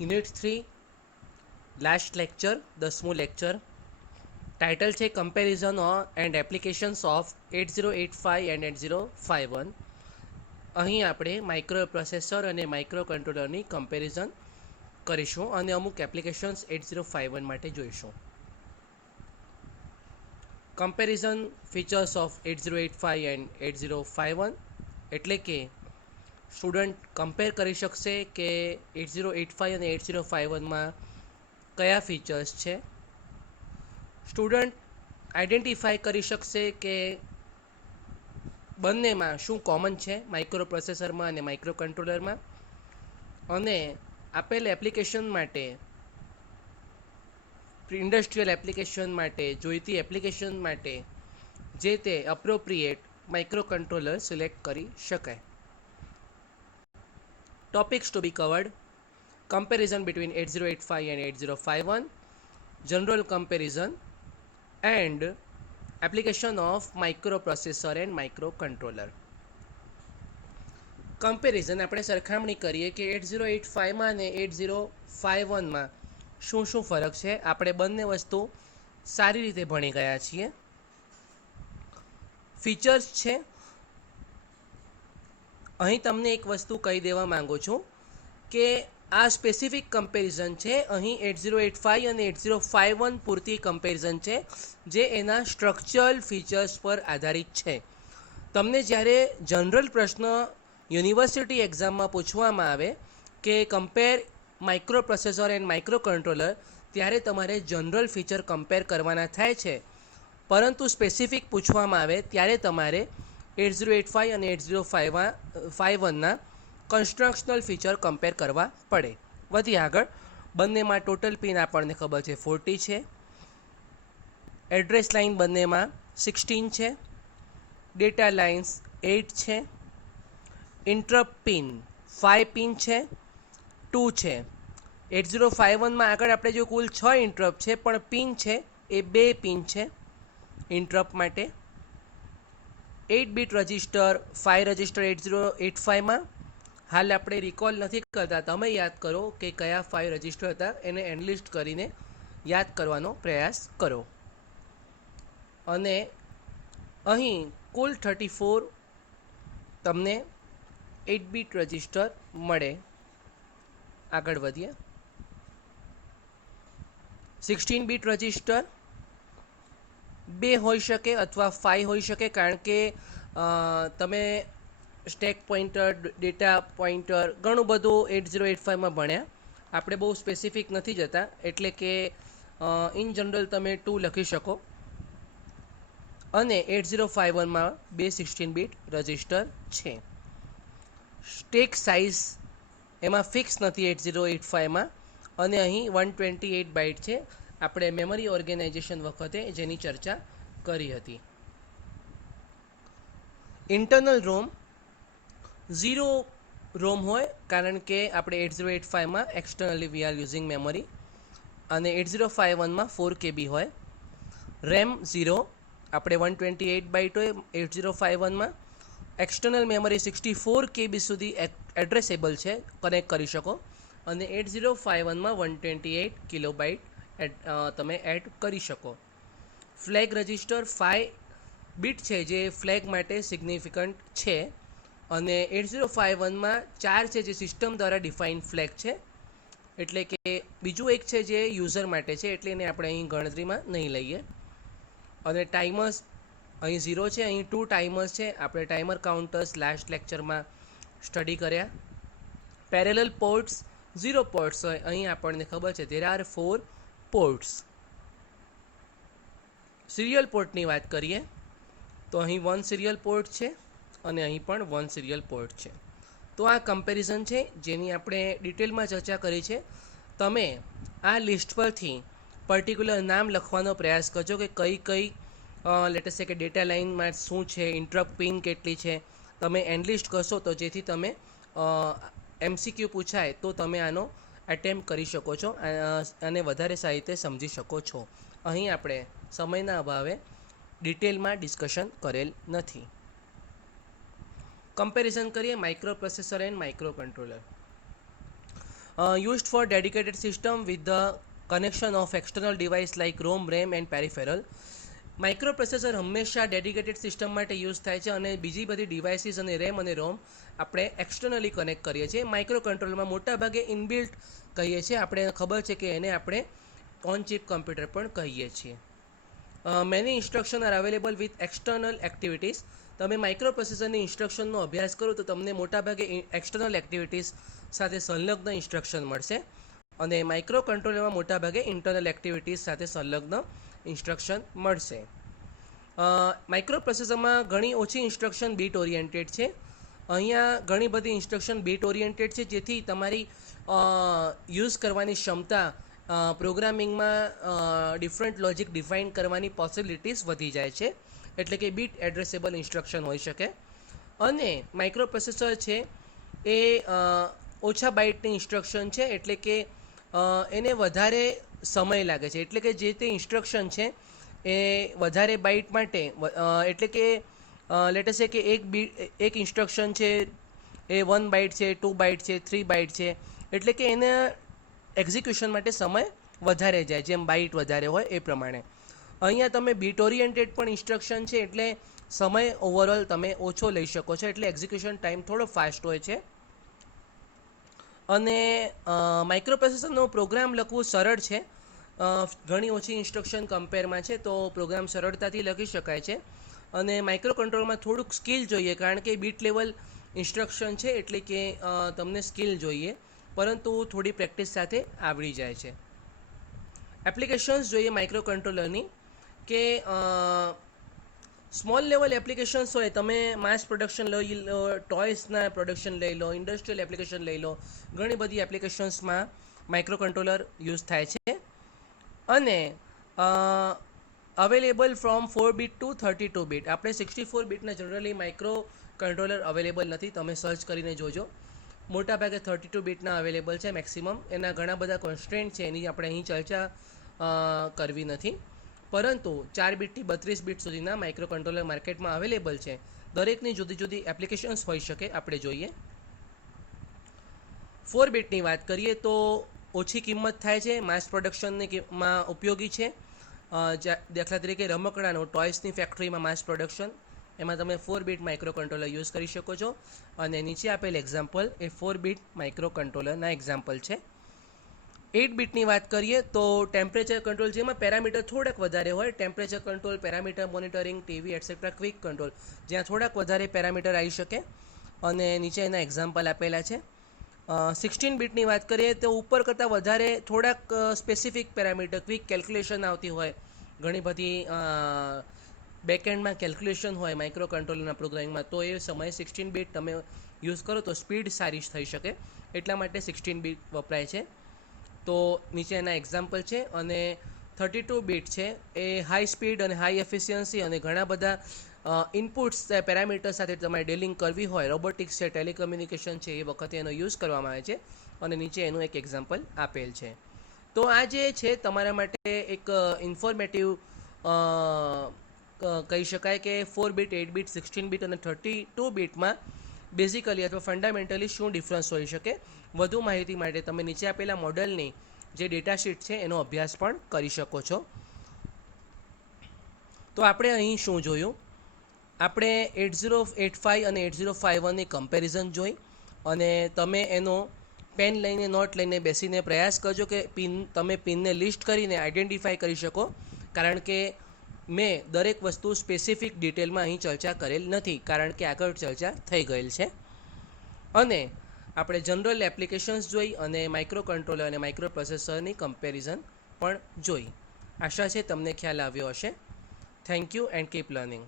Unit 3 last lecture 10મું lecture. Title છે comparison and applications of 8085 and 8051. અહીં આપણે માઇક્રો પ્રોસેસર અને માઇક્રો કંટ્રોલરની કમ્પેરિઝન કરીશું અને અમુક એપ્લિકેશન્સ 8051 માટે જોઈશું. કમ્પેરિઝન ફીચર્સ ઓફ 8085 એન્ડ 8051 એટલે કે સ્ટુડન્ટ કમ્પેર કરી શકશે કે 8085 અને 8051માં કયા ફીચર્સ છે. સ્ટુડન્ટ આઈડેન્ટિફાઈ કરી શકશે કે બંનેમાં શું કોમન છે માઇક્રો પ્રોસેસરમાં અને માઇક્રો કંટ્રોલરમાં, અને આપેલ એપ્લિકેશન માટે ઇન્ડસ્ટ્રીયલ એપ્લિકેશન માટે જોઈતી એપ્લિકેશન માટે જે તે અપ્રોપ્રિએટ માઇક્રો કંટ્રોલર સિલેક્ટ કરી શકાય. Topics to be covered: comparison between 8085 and 8051, general comparison, and application of microprocessor and microcontroller. Comparison આપણે સરખામણી કરીએ કે 8085માં અને 8051માં શું ફરક છે. આપણે બંને વસ્તુ સારી રીતે ભણી ગયા છીએ. ફીચર્સ છે, અહીં તમને એક વસ્તુ કહી દેવા માંગુ છું કે આ સ્પેસિફિક કમ્પેરિઝન છે. અહીં 8085 અને 8051 પૂરતી કમ્પેરિઝન છે જે એના સ્ટ્રક્ચરલ ફીચર્સ પર આધારિત છે. તમને જ્યારે જનરલ પ્રશ્ન યુનિવર્સિટી એક્ઝામમાં પૂછવામાં આવે કે compare micro processor and micro controller, ત્યારે તમારે જનરલ ફીચર કમ્પેર કરવાના થાય છે, પરંતુ સ્પેસિફિક પૂછવામાં આવે ત્યારે તમારે 8085 અને 8051ના કન્સ્ટ્રક્શનલ ફીચર કમ્પેર કરવા પડે. વધી આગળ, બંનેમાં ટોટલ પિન આપણને ખબર છે 40 છે, એડ્રેસ લાઇન બંનેમાં 16 છે, ડેટા લાઇન્સ 8 છે, ઇન્ટરપ્ટ પિન 5 પિન છે, 2 છે. 8051માં આગળ આપણે જો કુલ 6 ઇન્ટરપ્ટ છે, પણ પિન છે એ 2 પિન છે ઇન્ટરપ્ટ માટે. 8 બીટ રજિસ્ટર 5 રજિસ્ટર 8085માં. હાલ આપણે રિકોલ નથી કરતા, તમે યાદ કરો કે કયા 5 રજિસ્ટર હતા, એને એનલિસ્ટ કરીને યાદ કરવાનો પ્રયાસ કરો. અને અહીં કુલ 34 તમને 8 બીટ રજિસ્ટર મળે. આગળ વધીએ. 16 બીટ રજિસ્ટર 2 હોઈ શકે અથવા 5 હોઈ શકે, કારણ કે તમે સ્ટેક પોઇન્ટર, ડેટા પોઇન્ટર ઘણું બધું 8085માં ભણ્યા. આપણે બહુ સ્પેસિફિક નથી જતા, એટલે કે ઇન જનરલ તમે 2 લખી શકો. અને 8051માં 2 16 બીટ રજિસ્ટર છે. સ્ટેક સાઇઝ એમાં ફિક્સ નથી 8085માં, અને અહીં 128 બાઇટ છે. આપણે મેમરી ઓર્ગેનાઇઝેશન વખતે જેની ચર્ચા કરી હતી. ઇન્ટરનલ રોમ 0 રોમ હોય, કારણ કે આપણે 8085માં externally we are using memory, અને 8051માં 4 KB હોય. રેમ 0, આપણે 128 બાઇટ હોય 8051માં. એક્સટર્નલ મેમરી 64 KB સુધી એડ્રેસેબલ છે, કનેક્ટ કરી શકો, અને 8051માં 128 કિલોબાઇટ તમે એડ કરી શકો. ફ્લેગ રજિસ્ટર 5 બીટ છે, જે ફ્લેગ માટે સિગ્નિફિકન્ટ છે, અને 8051માં 4 છે જે સિસ્ટમ દ્વારા ડિફાઇન ફ્લેગ છે. એટલે કે બીજું એક છે જે યુઝર માટે છે, એટલે એને આપણે અહીં ગણતરીમાં નહીં લઈએ. અને ટાઈમર્સ અહીં 0 છે, અહીં 2 ટાઈમર્સ છે. આપણે ટાઈમર કાઉન્ટર્સ લાસ્ટ લેક્ચરમાં સ્ટડી કર્યા. પેરેલલ પોર્ટ્સ 0 પોર્ટ્સ હોય, અહીં આપણને ખબર છે there are 4 પોર્ટ્સ. સિરિયલ પોર્ટની વાત કરીએ તો અહીં 1 સિરિયલ પોર્ટ છે, અને અહીં પણ 1 સિરિયલ પોર્ટ છે. તો આ કમ્પેરિઝન છે જેની આપણે ડિટેલમાં ચર્ચા કરી છે. તમે આ લિસ્ટ પરથી પર્ટિક્યુલર નામ લખવાનો પ્રયાસ કરજો કે કઈ લેટેસ્ટ છે કે ડેટા લાઇનમાં શું છે, ઇન્ટરપ્ટ પિન કેટલી છે. તમે એનલિસ્ટ કરશો તો જેથી તમે MCQ પૂછાય તો તમે આનો એટેમ્પ્ટ કરી શકો છો અને વધારે સારી રીતે સમજી શકો છો. અહીં આપણે સમયના અભાવે ડિટેલમાં ડિસ્કશન કરેલ નથી. કમ્પેરિઝન કરીએ micro processor and micro controller. used for dedicated system with the connection of external device like ROM, RAM and peripheral. Micro processor હંમેશા ડેડિકેટેડ સિસ્ટમ માટે યુઝ થાય છે અને બીજી બધી ડિવાઇસીસ અને રેમ અને રોમ આપણે એક્સટર્નલી કનેક્ટ કરીએ છીએ. માઇક્રો કંટ્રોલરમાં મોટાભાગે ઇનબિલ્ટ કહીએ છીએ, આપણે ખબર છે કે એને આપણે ઓન ચિપ કમ્પ્યુટર પણ કહીએ છીએ. Many instruction R available with external activities. તમે માઇક્રો પ્રોસેસરની ઇન્સ્ટ્રક્શનનો અભ્યાસ કરો તો તમને મોટાભાગે એક્સટર્નલ એક્ટિવિટીઝ સાથે સંલગ્ન ઇન્સ્ટ્રક્શન મળશે અને માઇક્રો કંટ્રોલરમાં મોટાભાગે ઇન્ટરનલ એક્ટિવિટીઝ સાથે સંલગ્ન ઇન્સ્ટ્રક્શન મળશે. માઇક્રો પ્રોસેસરમાં ઘણી ઓછી ઇન્સ્ટ્રક્શન બીટ ઓરિએન્ટેડ છે. અહીંયા ઘણી બધી ઇન્સ્ટ્રક્શન બીટ ઓરિએન્ટેડ છે, જેથી તમારી યુઝ કરવાની ક્ષમતા પ્રોગ્રામિંગમાં ડિફરન્ટ લોજિક ડિફાઇન કરવાની પોસિબિલિટીઝ વધી જાય છે, એટલે કે બીટ એડ્રેસેબલ ઇન્સ્ટ્રક્શન હોઈ શકે. અને માઇક્રો પ્રોસેસર છે એ ઓછા બાઇટની ઇન્સ્ટ્રક્શન છે, એટલે કે એને વધારે સમય લાગે છે, એટલે કે જે તે ઇન્સ્ટ્રક્શન છે એ વધારે બાઇટ માટે એટલે કે લેટ સે કે એક ઇન્સ્ટ્રક્શન છે એ 1 બાઇટ છે, 2 બાઇટ છે, 3 બાઇટ છે, એટલે કે એને એક્ઝિક્યુશન માટે સમય વધારે જાય, જેમ બાઇટ વધારે હોય એ પ્રમાણે. અહીંયા તમે બીટ ઓરિએન્ટેડ પણ ઇન્સ્ટ્રક્શન છે એટલે સમય ઓવરઓલ તમે ઓછો લઈ શકો છો, એટલે એક્ઝિક્યુશન ટાઈમ થોડો ફાસ્ટ હોય છે. અને માઇક્રો પ્રોસેસરનો પ્રોગ્રામ લખવું સરળ છે, ઘણી ઓછી ઇન્સ્ટ્રક્શન કમ્પેરમાં છે, તો પ્રોગ્રામ સરળતાથી લખી શકાય છે. અને માઇક્રો કંટ્રોલમાં થોડુંક સ્કિલ જોઈએ, કારણ કે બીટ લેવલ ઇન્સ્ટ્રક્શન છે એટલે કે તમને સ્કિલ જોઈએ, પરંતુ થોડી પ્રેક્ટિસ સાથે આવડી જાય છે. એપ્લિકેશન્સ જોઈએ માઇક્રો કંટ્રોલરની, કે સ્મોલ લેવલ એપ્લિકેશન્સ હોય, તમે માસ પ્રોડક્શન લઈ લો, ટોયસના પ્રોડક્શન લઈ લો, ઇન્ડસ્ટ્રીયલ એપ્લિકેશન લઈ લો, ઘણી બધી એપ્લિકેશન્સમાં માઇક્રો કંટ્રોલર યુઝ થાય છે. અને available from 4 bit to 32 bit. આપણે 64 બીટના જનરલી માઇક્રો કંટ્રોલર અવેલેબલ નથી, તમે સર્ચ કરીને જોજો. મોટાભાગે 32 બીટના અવેલેબલ છે મેક્સિમમ. એના ઘણા બધા કોન્સ્ટ્રેન્ટ છે, એની આપણે અહીં ચર્ચા કરવી નથી, પરંતુ 4 બીટથી 32 બીટ સુધીના માઇક્રો કંટ્રોલર માર્કેટમાં અવેલેબલ છે. દરેકની જુદી જુદી એપ્લિકેશન્સ હોઈ શકે, આપણે જોઈએ. 4 બીટની વાત કરીએ તો ઓછી કિંમત થાય છે, માસ પ્રોડક્શનમાં ઉપયોગી છે. દાખલા તરીકે રમકડાનો ટોયસની ફેક્ટરીમાં માસ પ્રોડક્શન, એમાં તમે 4 બીટ માઇક્રો કંટ્રોલર યુઝ કરી શકો છો. અને નીચે આપેલ એક્ઝામ્પલ એ 4 બીટ માઇક્રો કંટ્રોલરના એક્ઝામ્પલ છે. 8 બીટની વાત કરીએ તો ટેમ્પરેચર કંટ્રોલ, જેમાં પેરામીટર થોડાક વધારે હોય, temperature control, parameter monitoring, TV etcetera, quick control, જ્યાં થોડાક વધારે પેરામીટર આવી શકે. અને નીચે એના એક્ઝામ્પલ આપેલા છે. 16 બીટની વાત કરીએ તો ઉપર કરતાં વધારે થોડાક સ્પેસિફિક પેરામીટર, ક્વિક કેલ્ક્યુલેશન આવતી હોય, ઘણી બધી બેકએન્ડમાં કેલ્ક્યુલેશન હોય માઇક્રો કંટ્રોલરના પ્રોગ્રામિંગમાં, તો એ સમયે 16 બીટ તમે યુઝ કરો તો સ્પીડ સારી થઈ શકે, એટલા માટે 16 બીટ વપરાય છે. તો નીચે એના એક્ઝામ્પલ છે. અને 32 બીટ છે એ હાઈ સ્પીડ અને હાઈ એફિશિયન્સી અને ઘણા બધા ઇનપુટ્સ પેરામીટર સાથે તમારે ડીલિંગ કરવી હોય, રોબોટિક્સ છે, ટેલિકમ્યુનિકેશન છે, એ વખતે એનો યુઝ કરવામાં આવે છે. અને નીચે એનું એક એક્ઝામ્પલ આપેલ છે. તો આ જે છે તમારા માટે એક ઇન્ફોર્મેટિવ કહી શકાય કે 4 બીટ, 8 બીટ, 16 બીટ અને 32 બીટમાં બેઝિકલી અથવા ફંડામેન્ટલી શું ડિફરન્સ હોઈ શકે. વધુ માહિતી માટે તમે નીચે આપેલા મોડલની જે ડેટા શીટ છે એનો અભ્યાસ પણ કરી શકો છો. તો આપણે અહીં શું જોયું, આપણે 8085 અને 8051ની કમ્પેરિઝન જોઈ, અને તમે એનો પેન લઈને, નોટ લઈને બેસીને પ્રયાસ કરજો કે તમે પિનને લિસ્ટ કરીને આઈડેન્ટિફાઈ કરી શકો, કારણ કે મેં દરેક વસ્તુ સ્પેસિફિક ડિટેલમાં અહીં ચર્ચા કરેલ નથી, કારણ કે આગળ ચર્ચા થઈ ગયેલ છે. અને આપણે જનરલ એપ્લિકેશન્સ જોઈ અને માઇક્રો કંટ્રોલર અને માઇક્રો પ્રોસેસરની કમ્પેરિઝન પણ જોઈ. આશા છે તમને ખ્યાલ આવ્યો હશે. Thank you and keep learning.